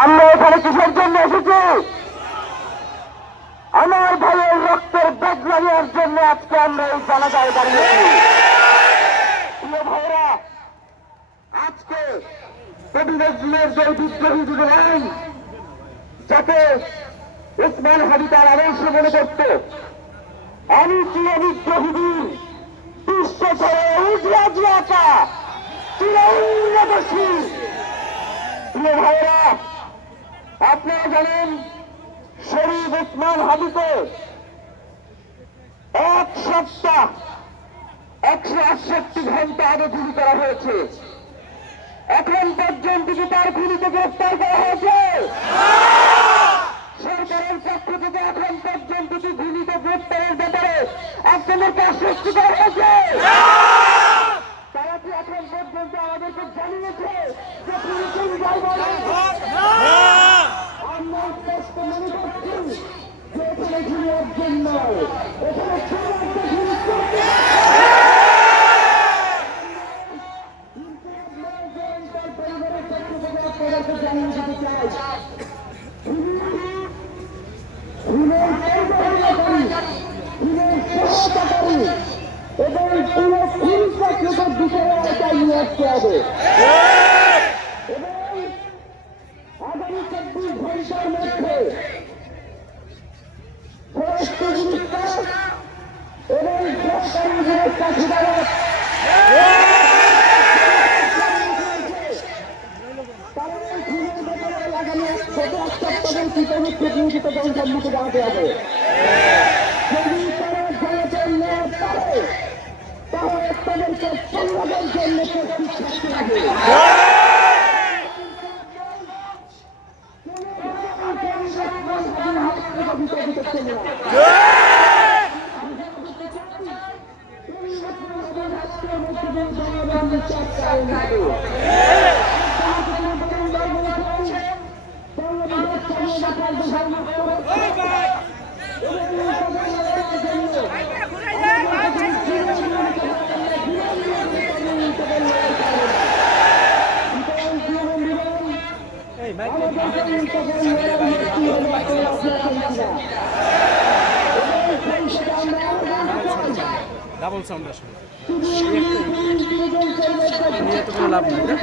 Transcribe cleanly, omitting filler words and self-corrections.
আমরা এখানে কিসের জন্য এসেছি? আমার ভাইয়ের রক্তের বদলা নেওয়ার জন্য আজকে আমরা এই জানাজায় দাঁড়িয়েছি। প্রিয় ভাইরা, আজকে নজরুলের যে বিদ্রোহী যুগের আইন, যাতে উসমান হাদি তার আদর্শ মনে করত, আমি চির বিদ্রোহীদের বিশ্ব ছেড়ে উজলা জিয়াকা চির উন্নতশীল। প্রিয় ভাইরা, আপনারা জানেন শরীফ উসমান হাদিকে 1 সপ্তাহ 168 ঘন্টা আগে গুলি করা হয়েছে। এখন পর্যন্ত কি তার খুনিকে গ্রেফতার করা হয়েছে? সরকারের পক্ষ থেকে এখন পর্যন্ত কি খুনিকে গ্রেফতারের ব্যাপারে একজনের কাজ সৃষ্টি করা হয়েছে? তারা কি এখন পর্যন্ত আমাদেরকে জানিয়েছে যে খুনি কোন জায়গায়? আমরা স্পষ্ট মনে করছি যে এখানে খুনি একজন নয়, এখানে জানিয়ে দিতে চাই, এবং পুরো খুনটাকে বিচারের আওতায় নিয়ে আসতে হবে। এবং আগামী 24 ঘন্টার মধ্যে এবং সরকারি উপদেষ্টা আদালত আগামী 17 সপ্তাহের ভিতরে নিয়োজিত সম্মুখে জানাতে হবে। যদি তারা জানাতে না পারে তাহলে তাদেরকে সংগ্রামের জন্য প্রস্তুত থাকতে হবে। ডাবল সাউন্ড আসলে লাভ নাই।